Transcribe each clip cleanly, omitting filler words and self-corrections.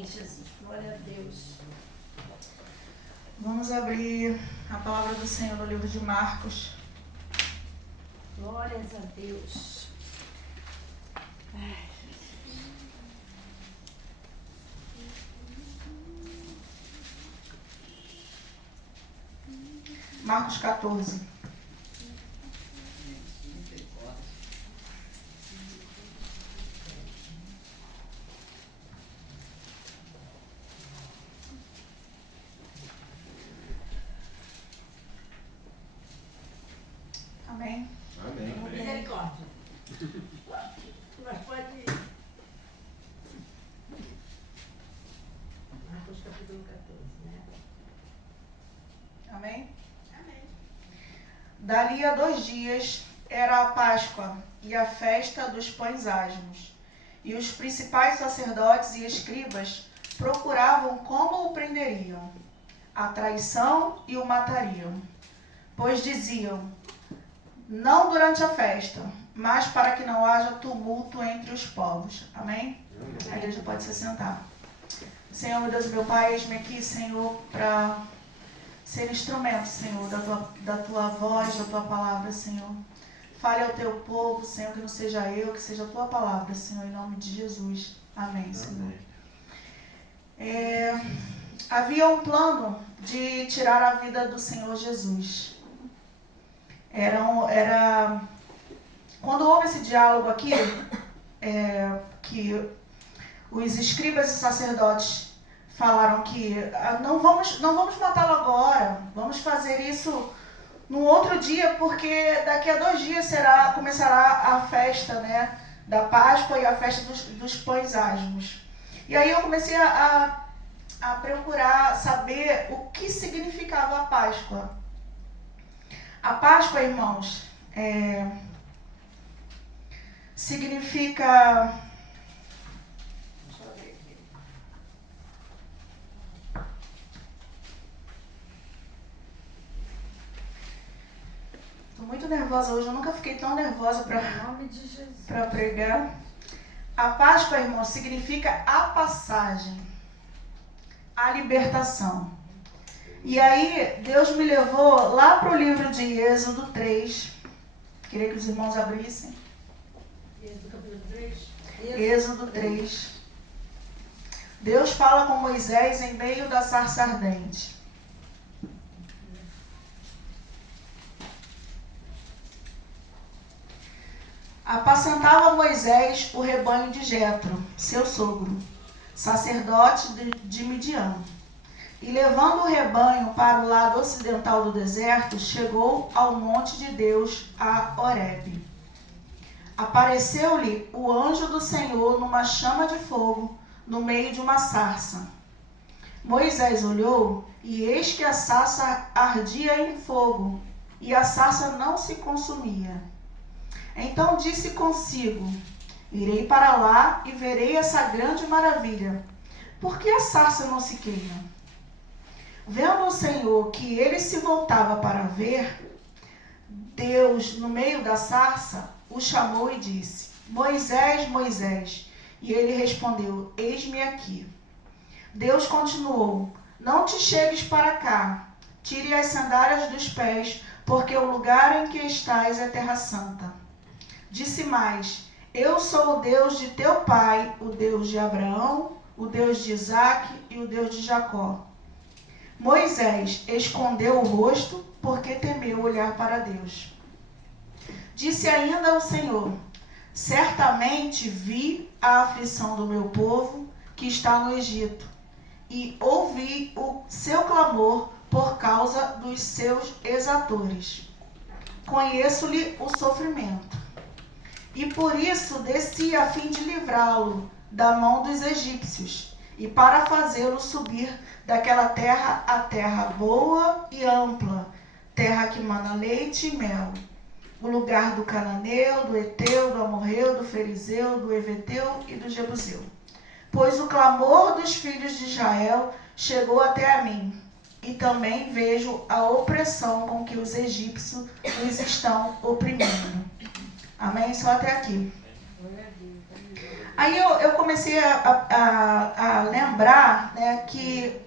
Amém, Jesus. Glória a Deus. Vamos abrir a palavra do Senhor no livro de Marcos. Glórias a Deus. Ai, Jesus. Marcos 14. Amém. Amém. Misericórdia. Mas pode ir. Marcos capítulo 14, né? Amém? Amém. Dali a 2 dias era a Páscoa e a festa dos pães asmos. E os principais sacerdotes e escribas procuravam como o prenderiam, a traição e o matariam. Pois diziam: não durante a festa, mas para que não haja tumulto entre os povos. Amém? A igreja pode se sentar. Senhor, meu Deus e meu Pai, eis-me aqui, Senhor, para ser instrumento, Senhor, da tua voz, da tua palavra, Senhor. Fale ao teu povo, Senhor, que não seja eu, que seja a tua palavra, Senhor, em nome de Jesus. Amém, Senhor. Havia um plano de tirar a vida do Senhor Jesus. Quando houve esse diálogo aqui, que os escribas e sacerdotes falaram que não vamos matá-lo agora, vamos fazer isso no outro dia, porque daqui a 2 dias começará a festa, né, da Páscoa e a festa dos pães asmos. E aí eu comecei a procurar saber o que significava a Páscoa. A Páscoa, irmãos, significa... Deixa eu ver aqui. Estou muito nervosa hoje, eu nunca fiquei tão nervosa para pregar. A Páscoa, irmãos, significa a passagem, a libertação. E aí, Deus me levou lá para o livro de Êxodo 3. Queria que os irmãos abrissem. Êxodo capítulo 3. Êxodo 3. Deus fala com Moisés em meio da sarça ardente. Apacentava Moisés o rebanho de Jetro, seu sogro, sacerdote de Midian. E levando o rebanho para o lado ocidental do deserto, chegou ao monte de Deus, a Horebe. Apareceu-lhe o anjo do Senhor numa chama de fogo, no meio de uma sarça. Moisés olhou, e eis que a sarça ardia em fogo, e a sarça não se consumia. Então disse consigo: irei para lá e verei essa grande maravilha. Por que a sarça não se queima? Vendo o Senhor que ele se voltava para ver, Deus, no meio da sarça, o chamou e disse: Moisés, Moisés. E ele respondeu: eis-me aqui. Deus continuou: não te chegues para cá, tire as sandálias dos pés, porque o lugar em que estás é terra santa. Disse mais: eu sou o Deus de teu pai, o Deus de Abraão, o Deus de Isaque e o Deus de Jacó. Moisés escondeu o rosto, porque temeu olhar para Deus. Disse ainda o Senhor: certamente vi a aflição do meu povo que está no Egito, e ouvi o seu clamor por causa dos seus exatores. Conheço-lhe o sofrimento, e por isso desci a fim de livrá-lo da mão dos egípcios, e para fazê-lo subir daquela terra a terra boa e ampla, terra que mana leite e mel, o lugar do cananeu, do eteu, do amorreu, do ferizeu, do eveteu e do jebuseu. Pois o clamor dos filhos de Israel chegou até a mim, e também vejo a opressão com que os egípcios os estão oprimindo. Amém? Só até aqui. Aí eu comecei a lembrar, né, que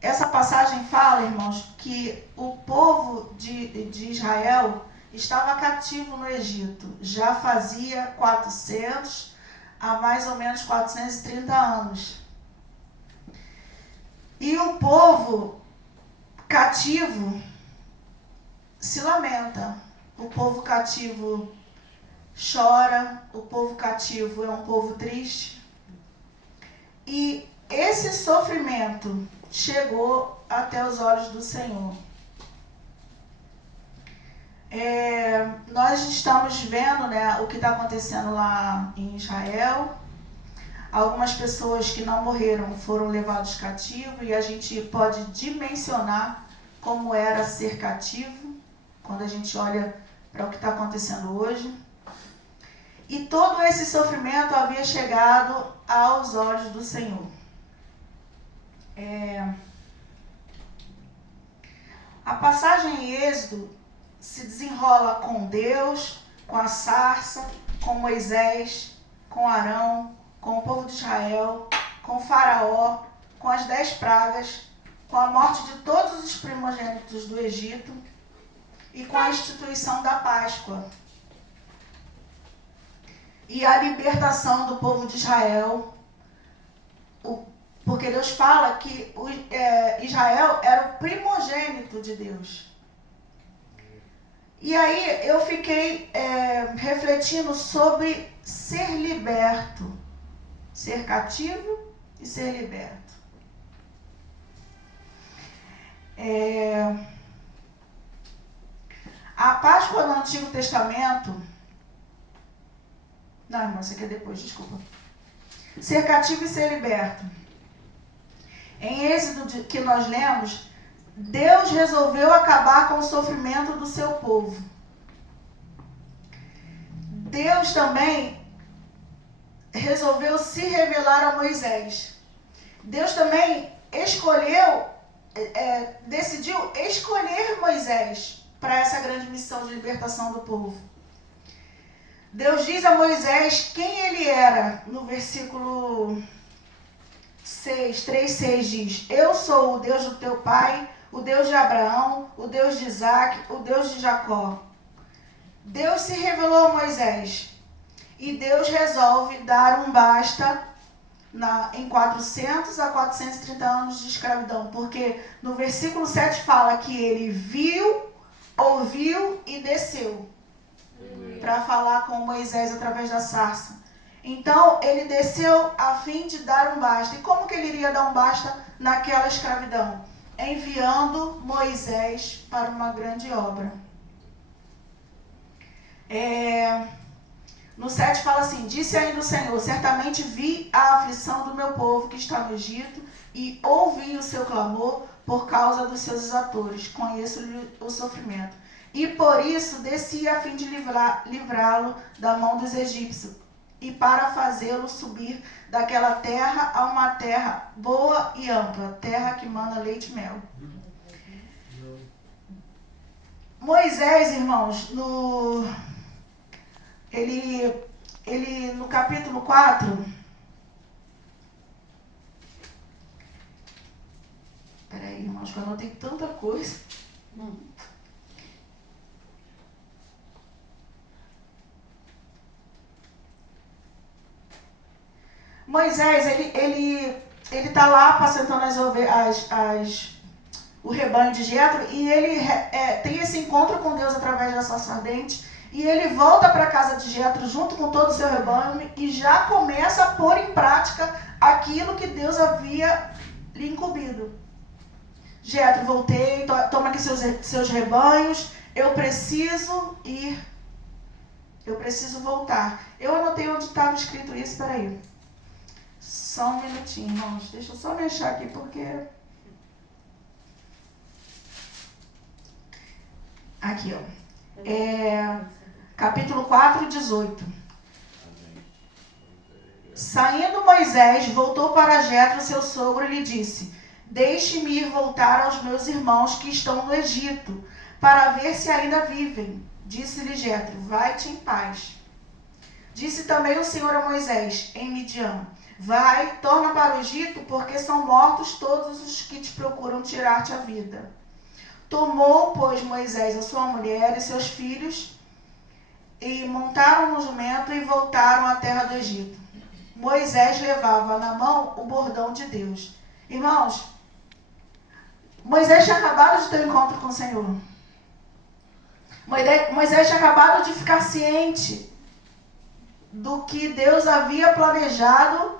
essa passagem fala, irmãos, que o povo de Israel estava cativo no Egito. Já fazia 400 a mais ou menos 430 anos. E o povo cativo se lamenta. O povo cativo chora. O povo cativo é um povo triste. E esse sofrimento chegou até os olhos do Senhor. Nós estamos vendo, né, o que está acontecendo lá em Israel. Algumas pessoas que não morreram foram levados cativos e a gente pode dimensionar como era ser cativo quando a gente olha para o que está acontecendo hoje. E todo esse sofrimento havia chegado aos olhos do Senhor. A passagem em Êxodo se desenrola com Deus, com a sarça, com Moisés, com Arão, com o povo de Israel, com Faraó, com as 10 pragas, com a morte de todos os primogênitos do Egito e com a instituição da Páscoa. E a libertação do povo de Israel, porque Deus fala que Israel era o primogênito de Deus. E aí eu fiquei refletindo sobre ser liberto, ser cativo e ser liberto. A Páscoa no Antigo Testamento... Não, irmão, isso aqui é depois, desculpa. Ser cativo e ser liberto. Em Êxodo que nós lemos, Deus resolveu acabar com o sofrimento do seu povo. Deus também resolveu se revelar a Moisés. Deus também decidiu escolher Moisés para essa grande missão de libertação do povo. Deus diz a Moisés quem ele era. No versículo 3:6 diz: Eu sou o Deus do teu pai, o Deus de Abraão, o Deus de Isaac, o Deus de Jacó. Deus se revelou a Moisés e Deus resolve dar um basta em 400 a 430 anos de escravidão, porque no versículo 7 fala que ele viu, ouviu e desceu para falar com Moisés através da sarça. Então ele desceu a fim de dar um basta. E como que ele iria dar um basta naquela escravidão? Enviando Moisés para uma grande obra. No 7 fala assim: Disse ainda o Senhor: Certamente vi a aflição do meu povo que está no Egito e ouvi o seu clamor por causa dos seus exatores. Conheço-lhe o sofrimento. E por isso desci a fim de livrá-lo da mão dos egípcios e para fazê-lo subir daquela terra a uma terra boa e ampla, terra que mana leite e mel. Moisés, irmãos, ele no capítulo 4, peraí, irmãos, que eu anotei tanta coisa. Moisés, ele está lá apacentando o rebanho de Jetro e ele tem esse encontro com Deus através da sarça ardente e ele volta para a casa de Jetro junto com todo o seu rebanho e já começa a pôr em prática aquilo que Deus havia lhe incumbido. Jetro, voltei, toma aqui seus rebanhos, eu preciso ir, eu preciso voltar. Eu anotei onde estava escrito isso, peraí. Só um minutinho, irmãos. Deixa eu só mexer aqui, porque... Aqui, ó. Capítulo 4, 18. Saindo Moisés, voltou para Jetro, seu sogro, e lhe disse: Deixe-me ir voltar aos meus irmãos que estão no Egito, para ver se ainda vivem. Disse-lhe Jetro: Vai-te em paz. Disse também o Senhor a Moisés, em Midian: vai, torna para o Egito, porque são mortos todos os que te procuram tirar-te a vida. Tomou, pois, Moisés a sua mulher e seus filhos, e montaram no jumento e voltaram à terra do Egito. Moisés levava na mão o bordão de Deus. Irmãos, Moisés tinha acabado de ter um encontro com o Senhor. Moisés tinha acabado de ficar ciente do que Deus havia planejado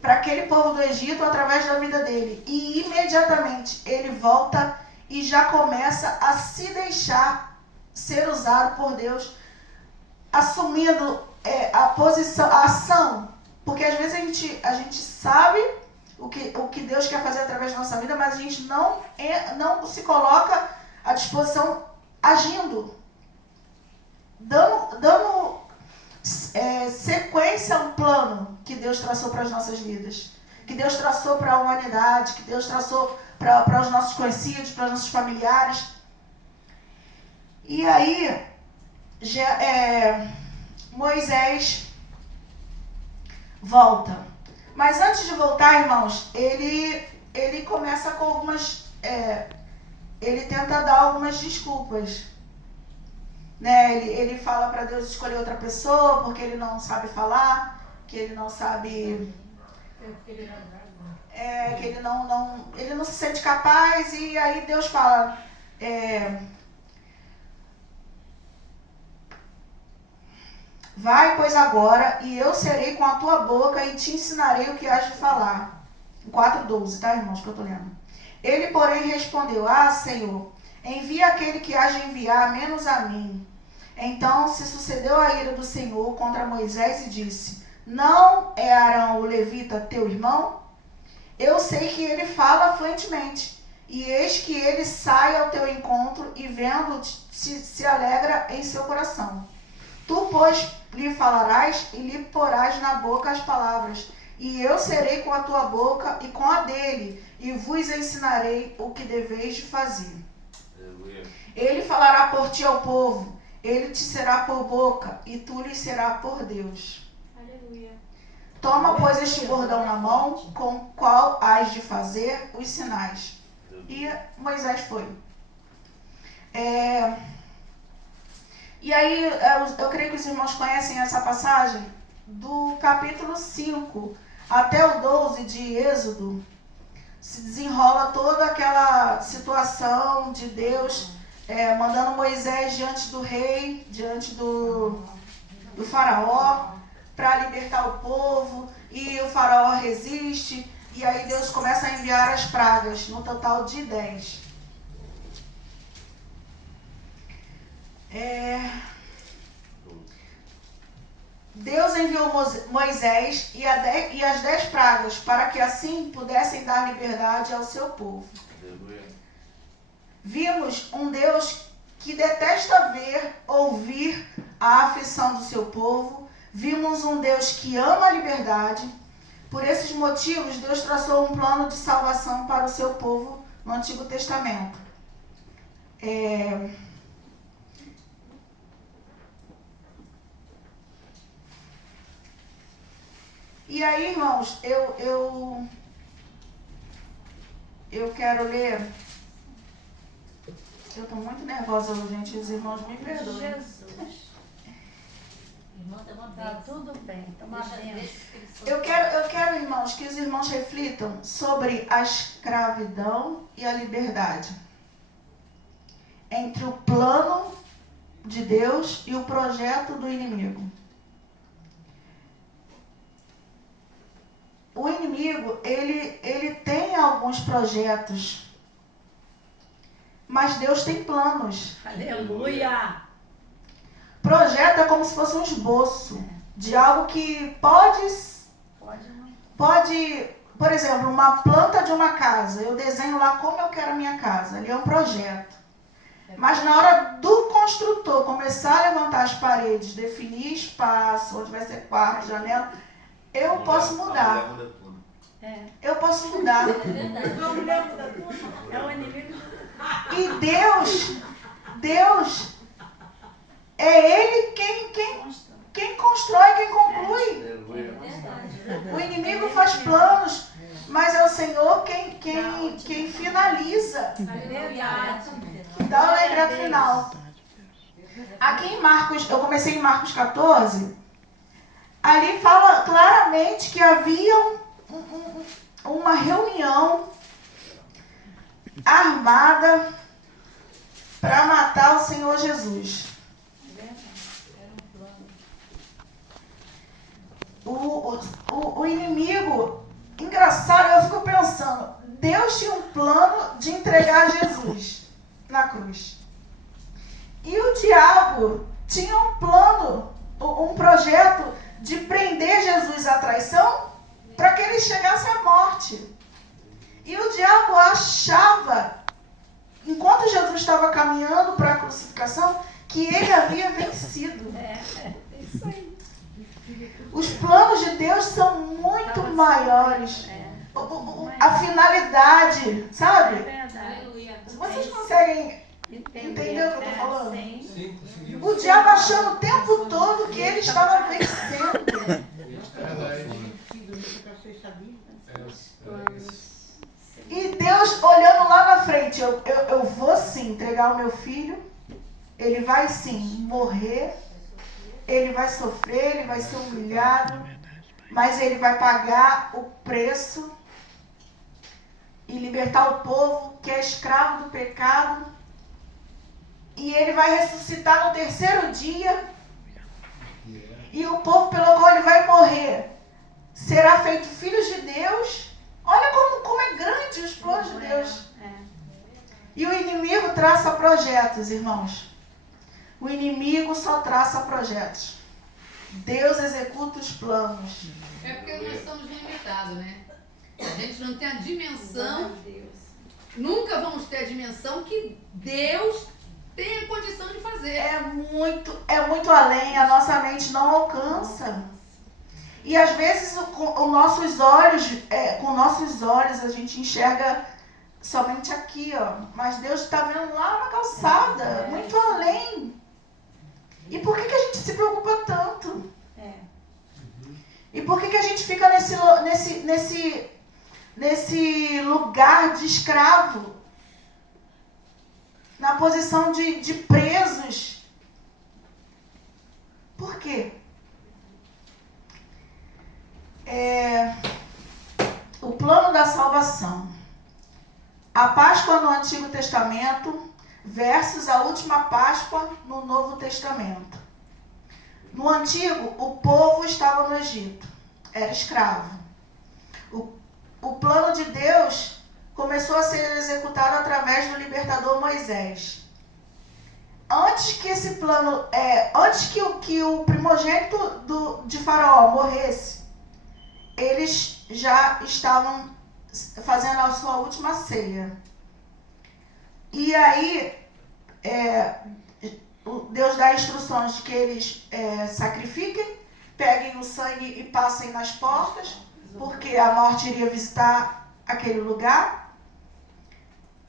para aquele povo do Egito através da vida dele. E imediatamente ele volta e já começa a se deixar ser usado por Deus, assumindo a posição, a ação. Porque às vezes a gente sabe o que Deus quer fazer através da nossa vida, mas a gente não se coloca à disposição agindo, dando sequência a um plano que Deus traçou para as nossas vidas, que Deus traçou para a humanidade, que Deus traçou para os nossos conhecidos, para os nossos familiares. E aí, Moisés volta. Mas antes de voltar, irmãos, ele começa com algumas... ele tenta dar algumas desculpas. Né? Ele fala para Deus escolher outra pessoa porque ele não sabe falar, que ele não sabe... que ele não se sente capaz. E aí Deus fala... vai, pois, agora, e eu serei com a tua boca e te ensinarei o que has de falar. 4:12, tá, irmãos, que eu tô lendo. Ele, porém, respondeu: Senhor, envia aquele que has de enviar, menos a mim. Então se sucedeu a ira do Senhor contra Moisés e disse: não é Arão o levita teu irmão? Eu sei que ele fala fluentemente, e eis que ele sai ao teu encontro e vendo-te se alegra em seu coração. Tu, pois, lhe falarás e lhe porás na boca as palavras, e eu serei com a tua boca e com a dele, e vos ensinarei o que deveis de fazer. Aleluia. Ele falará por ti ao povo, ele te será por boca, e tu lhe serás por Deus. Aleluia. Toma, pois, este bordão na mão, com o qual hás de fazer os sinais. E Moisés foi. E aí, eu creio que os irmãos conhecem essa passagem do capítulo 5 até o 12 de Êxodo. Se desenrola toda aquela situação de Deus mandando Moisés diante do rei, diante do faraó, para libertar o povo, e o faraó resiste, e aí Deus começa a enviar as pragas, no total de 10. Deus enviou Moisés e as 10 pragas, para que assim pudessem dar liberdade ao seu povo. Vimos um Deus que detesta ouvir a aflição do seu povo. Vimos um Deus que ama a liberdade. Por esses motivos, Deus traçou um plano de salvação para o seu povo no Antigo Testamento. E aí, irmãos, eu quero ler. Eu estou muito nervosa hoje, gente. Os irmãos me perdoem. Jesus. Irmão, Tá tudo bem, toma bem. Eu quero, irmãos, que os irmãos reflitam sobre a escravidão e a liberdade. Entre o plano de Deus e o projeto do inimigo. O inimigo, ele tem alguns projetos, mas Deus tem planos. Aleluia! Projeto é como se fosse um esboço de algo que pode, por exemplo, uma planta de uma casa. Eu desenho lá como eu quero a minha casa. Ali é um projeto. Mas na hora do construtor começar a levantar as paredes, definir espaço, onde vai ser quarto, janela, eu posso mudar. Eu posso mudar. É o inimigo. E Deus, é Ele quem Aqui em Marcos, eu comecei em Marcos 14, ali fala claramente que havia uma reunião armada para matar o Senhor Jesus. O inimigo, engraçado, eu fico pensando, Deus tinha um plano de entregar Jesus na cruz. E o diabo tinha um plano, um projeto de prender Jesus à traição para que ele chegasse à morte. E o diabo achava, enquanto Jesus estava caminhando para a crucificação, que ele havia vencido. Isso aí. Os planos de Deus são muito maiores. A finalidade, É sabe? verdade. Aleluia. Vocês conseguem entender o que eu estou É, falando? sim. Sim, conseguimos. O diabo achando o tempo todo que ele estava vencendo. E Deus olhando lá na frente, eu vou sim entregar o meu filho, ele vai sim morrer, ele vai sofrer, ele vai ser humilhado, mas ele vai pagar o preço e libertar o povo que é escravo do pecado. E ele vai ressuscitar no terceiro dia. E o povo pelo qual ele vai morrer será feito filhos de Deus. Olha como é grande os planos de Deus. E o inimigo traça projetos, irmãos. O inimigo só traça projetos. Deus executa os planos. É porque nós somos limitados, né? A gente não tem a dimensão, nunca vamos ter a dimensão que Deus tem a condição de fazer. É muito além, a nossa mente não alcança. E às vezes com nossos olhos a gente enxerga somente aqui, ó. Mas Deus está vendo lá na calçada, muito além. E por que a gente se preocupa tanto? E por que a gente fica nesse lugar de escravo? Na posição de presos? Por quê? O plano da salvação. A Páscoa no Antigo Testamento versus a última Páscoa no Novo Testamento. No Antigo, o povo estava no Egito, era escravo. O plano de Deus começou a ser executado através do libertador Moisés. Antes que esse plano, antes que o primogênito de Faraó morresse, eles já estavam fazendo a sua última ceia. E aí, Deus dá instruções de que eles sacrifiquem, peguem o sangue e passem nas portas, porque a morte iria visitar aquele lugar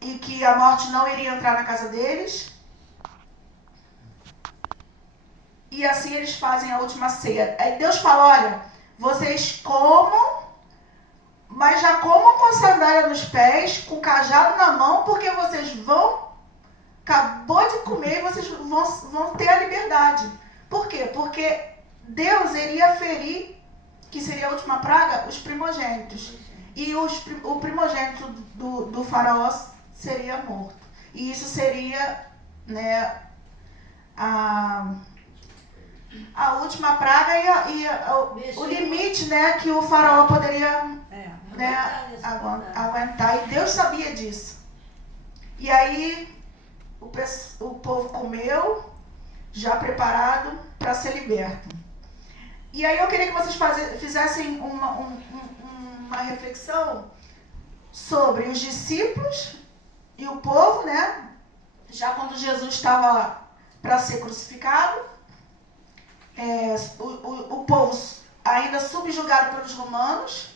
e que a morte não iria entrar na casa deles. E assim eles fazem a última ceia. Aí Deus fala, olha, vocês comam, mas já comam com a sandália nos pés, com o cajado na mão, porque vocês acabou de comer e vocês vão ter a liberdade. Por quê? Porque Deus iria ferir, que seria a última praga, os primogênitos. E o primogênito do faraó seria morto. E isso seria, né, a última praga e o limite, né, que o faraó poderia, né, aguentar. E Deus sabia disso. E aí o povo comeu, já preparado para ser liberto. E aí eu queria que vocês fizessem uma reflexão sobre os discípulos e o povo, né? Já quando Jesus estava para ser crucificado, o povo ainda subjugado pelos romanos,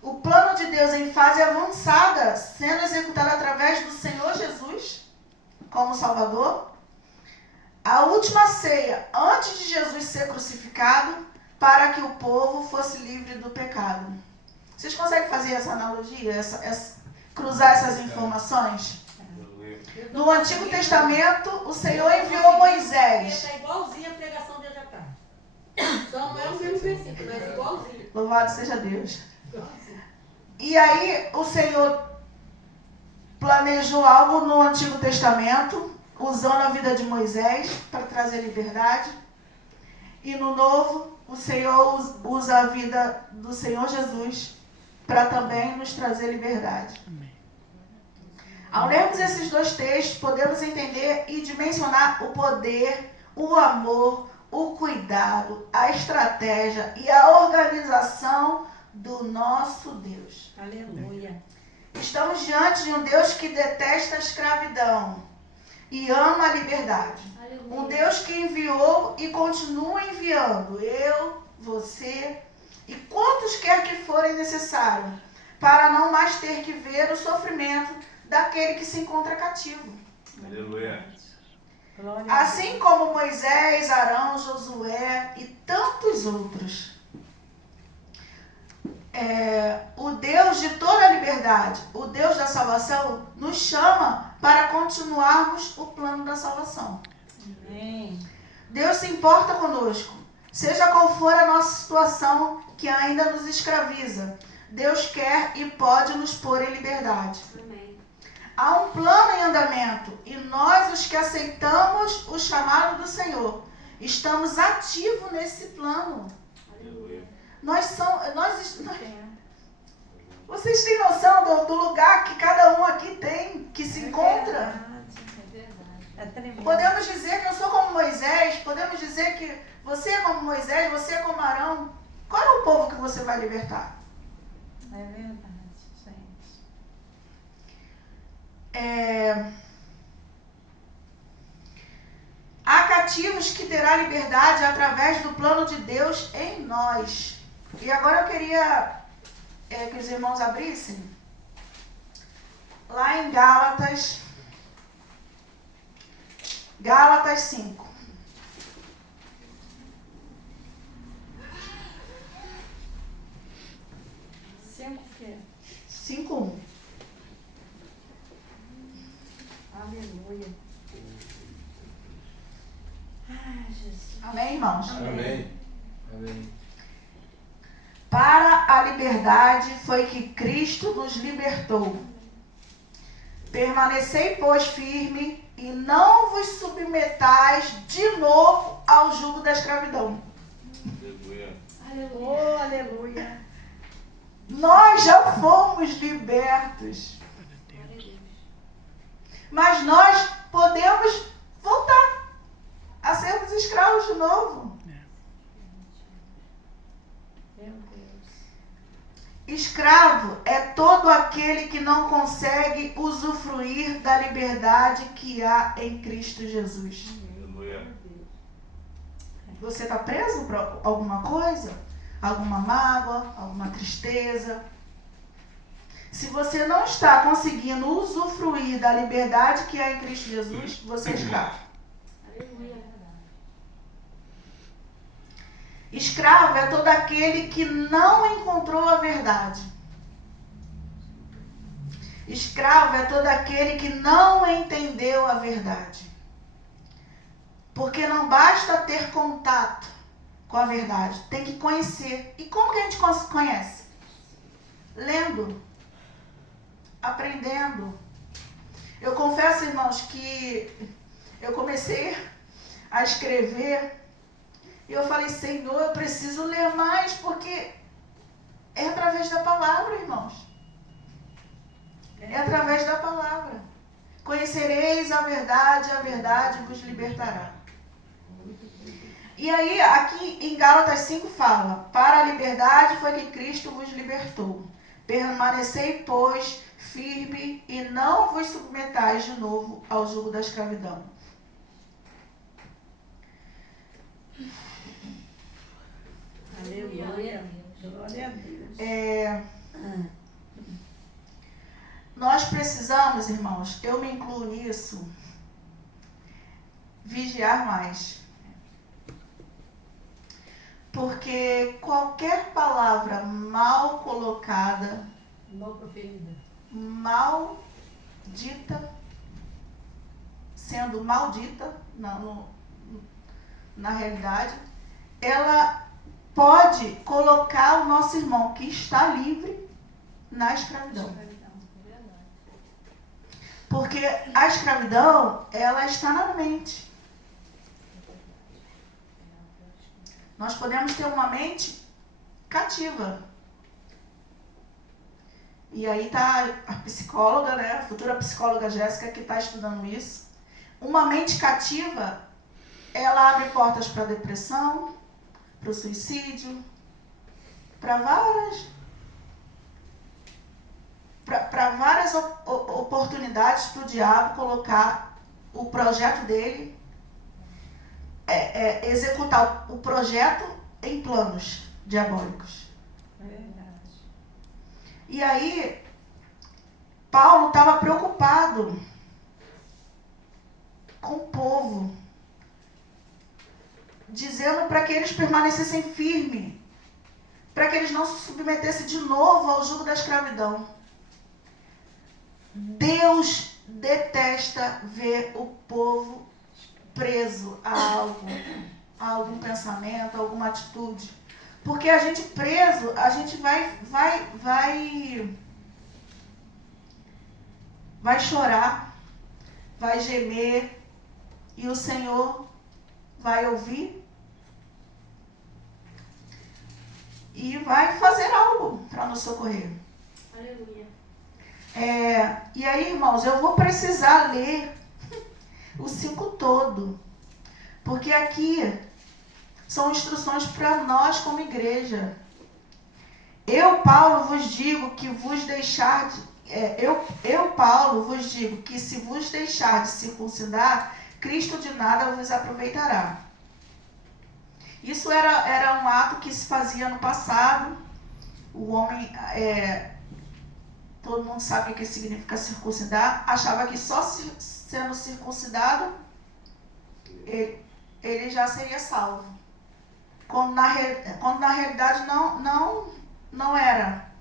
o plano de Deus em fase avançada sendo executado através do Senhor Jesus como Salvador, a última ceia antes de Jesus ser crucificado para que o povo fosse livre do pecado. Vocês conseguem fazer essa analogia, cruzar essas informações? No Antigo Testamento, o Senhor enviou Moisés. Está igualzinho a pregação de hoje à tarde. Só não é o mesmo versículo, mas igualzinho. Louvado seja Deus. E aí, o Senhor planejou algo no Antigo Testamento, usando a vida de Moisés para trazer liberdade. E no Novo, o Senhor usa a vida do Senhor Jesus para também nos trazer liberdade. Ao lermos esses dois textos, podemos entender e dimensionar o poder, o amor, o cuidado, a estratégia e a organização do nosso Deus. Aleluia. Estamos diante de um Deus que detesta a escravidão e ama a liberdade. Um Deus que enviou e continua enviando eu, você e quantos quer que forem necessários para não mais ter que ver o sofrimento daquele que se encontra cativo. Aleluia. Glória a Assim como Moisés, Arão, Josué e tantos outros. O Deus de toda a liberdade, o Deus da salvação, nos chama para continuarmos o plano da salvação. Amém. Deus se importa conosco, seja qual for a nossa situação que ainda nos escraviza. Deus quer e pode nos pôr em liberdade. Amém. Há um plano em andamento e nós, os que aceitamos o chamado do Senhor, estamos ativos nesse plano. Aleluia. Vocês têm noção do lugar que cada um aqui tem, que se encontra? É verdade. É tremendo. Podemos dizer que eu sou como Moisés, podemos dizer que você é como Moisés, você é como Arão. Qual é o povo que você vai libertar? É verdade, gente. Há cativos que terá liberdade através do plano de Deus em nós. E agora eu queria que os irmãos abrissem lá em Gálatas 5. Cinco o quê? 5:1. Aleluia. Ai, Jesus. Amém, irmãos? Amém. Amém. Para a liberdade foi que Cristo nos libertou. Permanecei, pois, firme e não vos submetais de novo ao jugo da escravidão. Aleluia. Oh, aleluia. Nós já fomos libertos. Mas nós podemos voltar a sermos escravos de novo. Meu Deus. Escravo é todo aquele que não consegue usufruir da liberdade que há em Cristo Jesus. Aleluia. Você está preso para alguma coisa? Alguma mágoa? Alguma tristeza? Se você não está conseguindo usufruir da liberdade que há em Cristo Jesus, você é escravo. Escravo é todo aquele que não encontrou a verdade. Escravo é todo aquele que não entendeu a verdade. Porque não basta ter contato com a verdade, tem que conhecer. E como que a gente conhece? Lendo, aprendendo. Eu confesso, irmãos, que eu comecei a escrever e eu falei, Senhor, eu preciso ler mais, porque é através da palavra, irmãos. É através da palavra. Conhecereis a verdade vos libertará. E aí, aqui em Gálatas 5 fala, para a liberdade foi que Cristo vos libertou. Permanecei, pois, firme e não vos submetais de novo ao jugo da escravidão. Aleluia. Glória a Deus. Nós precisamos, irmãos, eu me incluo nisso, vigiar mais. Porque qualquer palavra mal colocada, Mal proferida. mal dita, sendo maldita na realidade, ela pode colocar o nosso irmão que está livre na escravidão. Porque a escravidão, ela está na mente. Nós podemos ter uma mente cativa. E aí está a psicóloga, né, a futura psicóloga Jéssica, que está estudando isso. Uma mente cativa, ela abre portas para a depressão, para o suicídio, para várias oportunidades para o diabo colocar o projeto dele, executar o projeto em planos diabólicos. É verdade. E aí, Paulo estava preocupado com o povo, dizendo para que eles permanecessem firmes, para que eles não se submetessem de novo ao jugo da escravidão. Deus detesta ver o povo preso a algum pensamento, a alguma atitude. Porque a gente preso, a gente vai chorar, vai gemer, e o Senhor vai ouvir e vai fazer algo para nos socorrer. Aleluia. E aí, irmãos, eu vou precisar ler o 5 todo, porque aqui são instruções para nós como igreja. Eu, Paulo, vos digo que Paulo, vos digo que se vos deixar de circuncidar, Cristo de nada vos aproveitará. Isso era um ato que se fazia no passado. O homem, todo mundo sabe o que significa circuncidar, achava que só sendo circuncidado, ele já seria salvo. Quando na realidade não era.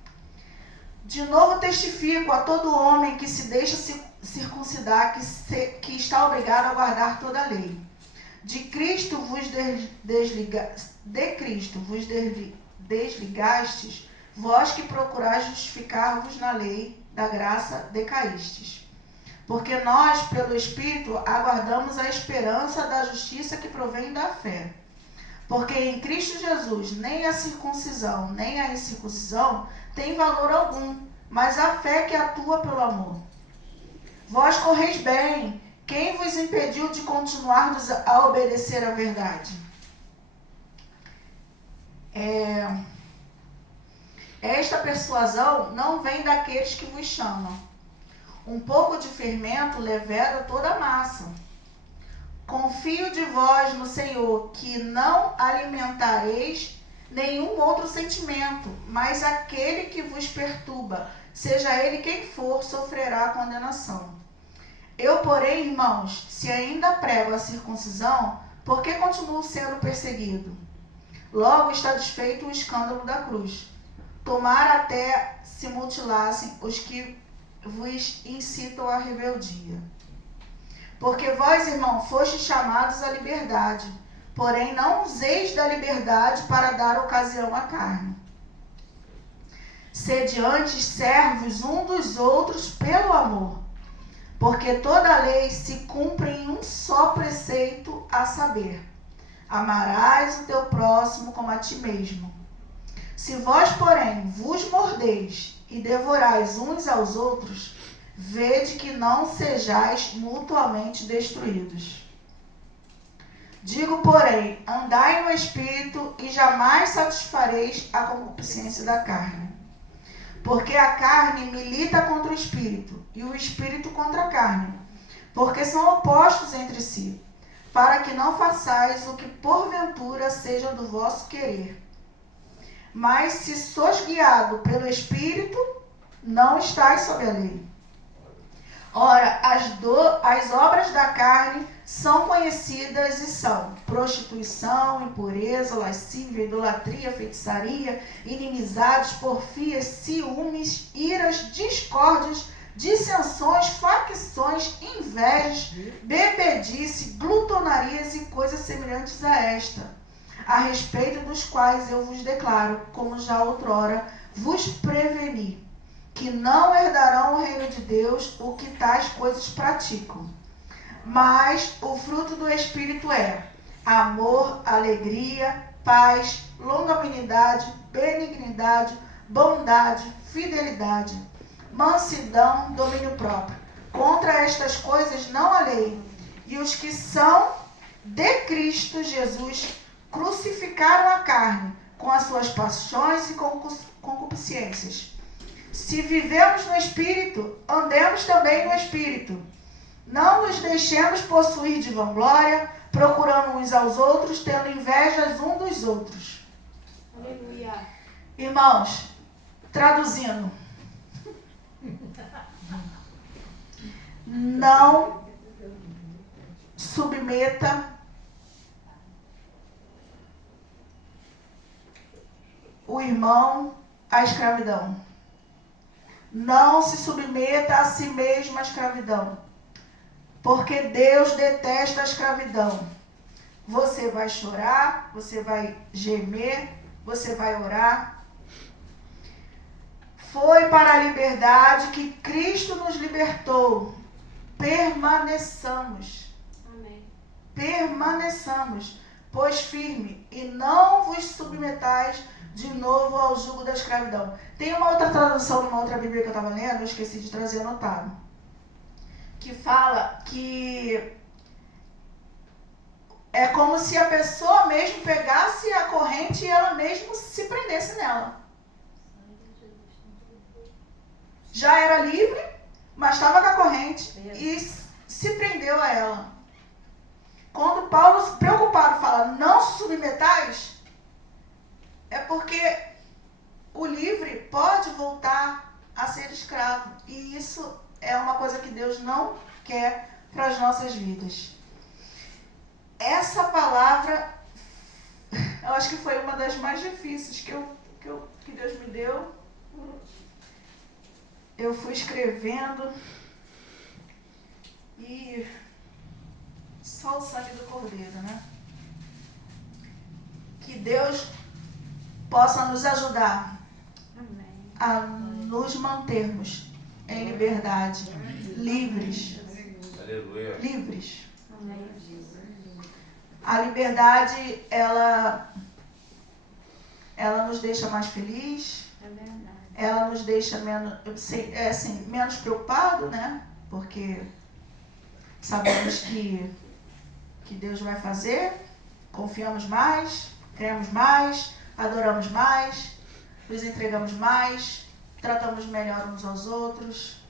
De novo testifico a todo homem que se deixa circuncidar, que está obrigado a guardar toda a lei. De Cristo vos desligastes, vós que procurais justificar-vos na lei da graça decaístes. Porque nós, pelo Espírito, aguardamos a esperança da justiça que provém da fé. Porque em Cristo Jesus nem a circuncisão nem a incircuncisão tem valor algum, mas a fé que atua pelo amor. Vós correis bem. Quem vos impediu de continuar a obedecer à verdade? Esta persuasão não vem daqueles que vos chamam. Um pouco de fermento leveda toda a massa. Confio de vós no Senhor, que não alimentareis nenhum outro sentimento, mas aquele que vos perturba, seja ele quem for, sofrerá condenação. Eu, porém, irmãos, se ainda prego a circuncisão, por que continuo sendo perseguido? Logo está desfeito o escândalo da cruz. Tomara até se mutilassem os que vos incitam à rebeldia. Porque vós, irmão, fostes chamados à liberdade, porém não useis da liberdade para dar ocasião à carne. Sede antes servos um dos outros pelo amor, porque toda a lei se cumpre em um só preceito, a saber, amarás o teu próximo como a ti mesmo. Se vós, porém, vos mordeis e devorais uns aos outros, vede que não sejais mutuamente destruídos. Digo, porém, andai no Espírito e jamais satisfareis a concupiscência da carne. Porque a carne milita contra o Espírito e o Espírito contra a carne, porque são opostos entre si, para que não façais o que porventura seja do vosso querer. Mas se sois guiado pelo Espírito, não estáis sob a lei. Ora, as obras da carne são conhecidas e são prostituição, impureza, lascívia, idolatria, feitiçaria, inimizades, porfias, ciúmes, iras, discórdias, dissensões, facções, invejas, bebedice, glutonarias e coisas semelhantes a esta, a respeito dos quais eu vos declaro, como já outrora vos preveni, que não herdarão o reino de Deus o que tais coisas praticam. Mas o fruto do Espírito é amor, alegria, paz, longanimidade, benignidade, bondade, fidelidade, mansidão, domínio próprio. Contra estas coisas não há lei. E os que são de Cristo Jesus crucificaram a carne com as suas paixões e concupiscências. Se vivemos no Espírito, andemos também no Espírito. Não nos deixemos possuir de vanglória, procurando uns aos outros, tendo invejas uns dos outros. Aleluia. Irmãos, traduzindo, não submeta o irmão à escravidão. Não se submeta a si mesmo à escravidão, porque Deus detesta a escravidão. Você vai chorar, você vai gemer, você vai orar. Foi para a liberdade que Cristo nos libertou. Permaneçamos. Amém. Permaneçamos, pois firme, e não vos submetais de novo ao jugo da escravidão. Tem uma outra tradução numa outra Bíblia que eu estava lendo, eu esqueci de trazer anotado, que fala que é como se a pessoa mesmo pegasse a corrente e ela mesma se prendesse nela. Já era livre, mas estava com a corrente e se prendeu a ela. Quando Paulo, preocupado, fala, não se submetais, é porque o livre pode voltar a ser escravo. E isso é uma coisa que Deus não quer para as nossas vidas. Essa palavra, eu acho que foi uma das mais difíceis que Deus me deu. Eu fui escrevendo e só o sangue do Cordeiro, né? Que Deus possa nos ajudar a nos mantermos em liberdade, livres. Aleluia. Livres. Amém. A liberdade, ela nos deixa mais felizes. É verdade. Ela nos deixa menos preocupado, né? Porque sabemos que Deus vai fazer, confiamos mais, cremos mais, adoramos mais, nos entregamos mais, tratamos melhor uns aos outros.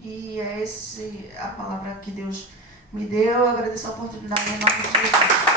E é essa a palavra que Deus me deu. Eu agradeço a oportunidade em nome de Jesus.